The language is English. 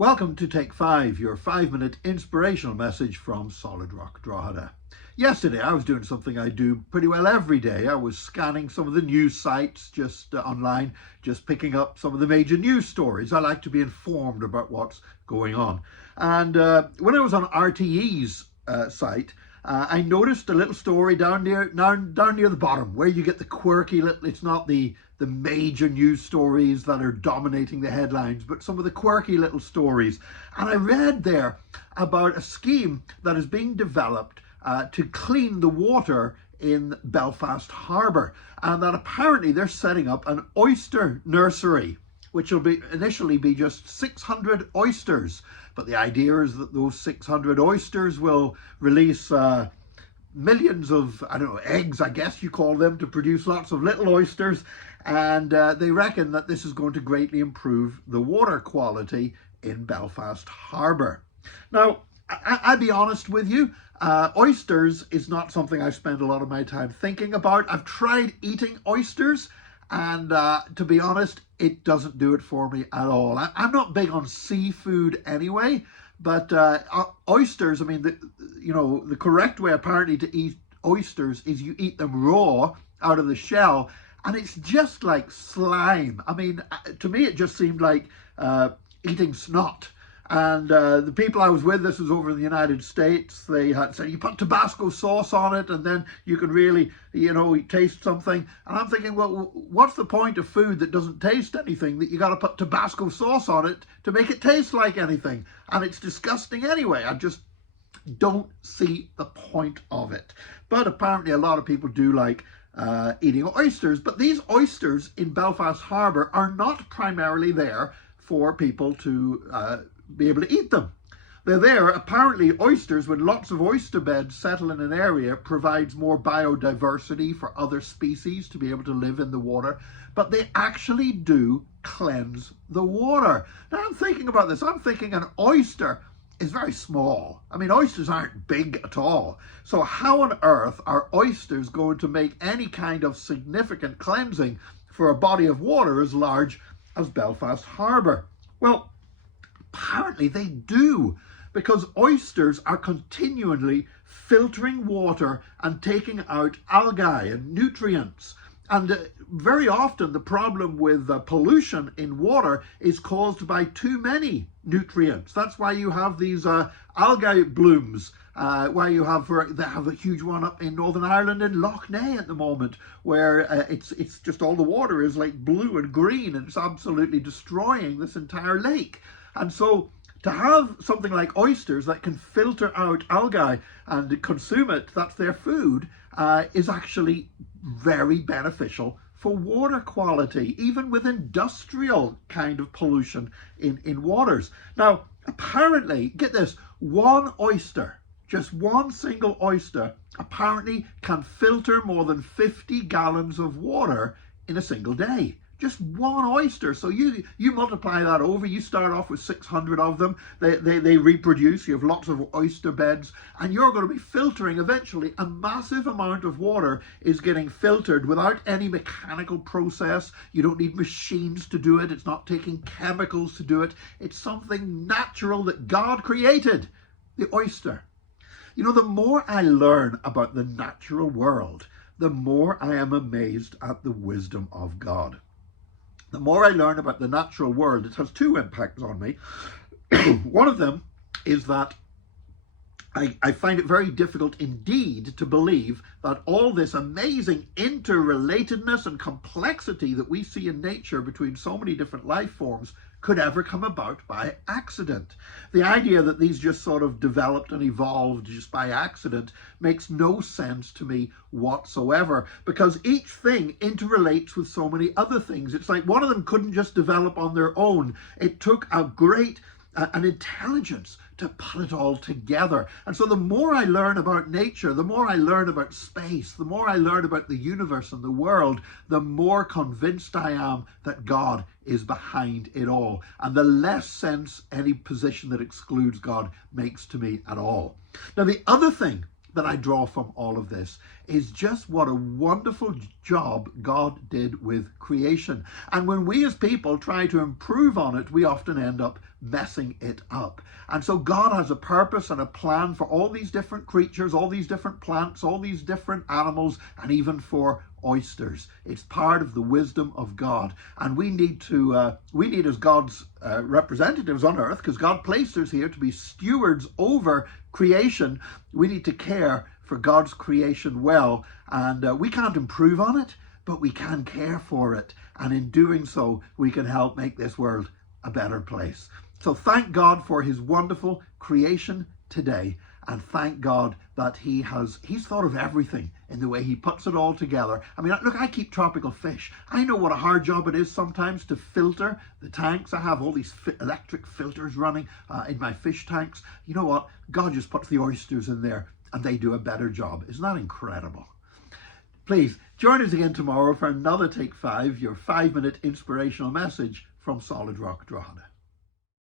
Welcome to Take 5, your 5-minute inspirational message from Solid Rock Drogheda. Yesterday I was doing something I do pretty well every day. I was scanning some of the news sites just online, just picking up some of the major news stories. I like to be informed about what's going on. And when I was on RTE's site, I noticed a little story down near the bottom where you get the quirky little, it's not the major news stories that are dominating the headlines, but some of the quirky little stories. And I read there about a scheme that is being developed to clean the water in Belfast Harbour, and that apparently they're setting up an oyster nursery, which will initially be just 600 oysters. But the idea is that those 600 oysters will release millions of, I don't know, eggs, I guess you call them, to produce lots of little oysters. And they reckon that this is going to greatly improve the water quality in Belfast Harbour. Now, I'll be honest with you, oysters is not something I spend a lot of my time thinking about. I've tried eating oysters, and to be honest, it doesn't do it for me at all. I'm not big on seafood anyway, but oysters, I mean, the correct way apparently to eat oysters is you eat them raw out of the shell, and it's just like slime. I mean, to me, it just seemed like eating snot. And the people I was with, this was over in the United States, they had said, you put Tabasco sauce on it and then you can really, taste something. And I'm thinking, well, what's the point of food that doesn't taste anything, that you got to put Tabasco sauce on it to make it taste like anything? And it's disgusting anyway. I just don't see the point of it. But apparently a lot of people do like eating oysters. But these oysters in Belfast Harbour are not primarily there for people to be able to eat them. They're there, apparently oysters, when lots of oyster beds settle in an area, provides more biodiversity for other species to be able to live in the water, but they actually do cleanse the water. Now I'm thinking about this, I'm thinking an oyster is very small. I mean, oysters aren't big at all. So how on earth are oysters going to make any kind of significant cleansing for a body of water as large as Belfast Harbour? Well, apparently they do, because oysters are continually filtering water and taking out algae and nutrients. And very often the problem with pollution in water is caused by too many nutrients. That's why you have these algae blooms, why you have, they have a huge one up in Northern Ireland in Loch Ness at the moment, where it's just all the water is like blue and green, and it's absolutely destroying this entire lake. And so to have something like oysters that can filter out algae and consume it, that's their food, is actually very beneficial for water quality, even with industrial kind of pollution in waters. Now, apparently, get this, one oyster, just one single oyster, apparently can filter more than 50 gallons of water in a single day. Just one oyster. So you multiply that over, you start off with 600 of them, they reproduce, you have lots of oyster beds, and you're going to be filtering eventually. A massive amount of water is getting filtered without any mechanical process. You don't need machines to do it. It's not taking chemicals to do it. It's something natural that God created, the oyster. You know, the more I learn about the natural world, the more I am amazed at the wisdom of God. The more I learn about the natural world, it has two impacts on me. One of them is that I find it very difficult indeed to believe that all this amazing interrelatedness and complexity that we see in nature between so many different life forms could ever come about by accident. The idea that these just sort of developed and evolved just by accident makes no sense to me whatsoever, because each thing interrelates with so many other things. It's like one of them couldn't just develop on their own. It took a great an intelligence to put it all together. And so the more I learn about nature, the more I learn about space, the more I learn about the universe and the world, the more convinced I am that God is behind it all, and the less sense any position that excludes God makes to me at all. Now, the other thing that I draw from all of this is just what a wonderful job God did with creation. And when we as people try to improve on it, we often end up messing it up. And so God has a purpose and a plan for all these different creatures, all these different plants, all these different animals, and even for oysters. It's part of the wisdom of God, and we need as God's representatives on earth, because God placed us here to be stewards over creation. We need to care for God's creation well, and we can't improve on it, but we can care for it, and in doing so we can help make this world a better place. So thank God for his wonderful creation today, and thank God that he's thought of everything in the way he puts it all together. I mean, look, I keep tropical fish. I know what a hard job it is sometimes to filter the tanks. I have all these electric filters running in my fish tanks. You know what? God just puts the oysters in there and they do a better job. Isn't that incredible? Please join us again tomorrow for another Take 5, your 5-minute inspirational message from Solid Rock Drogheda.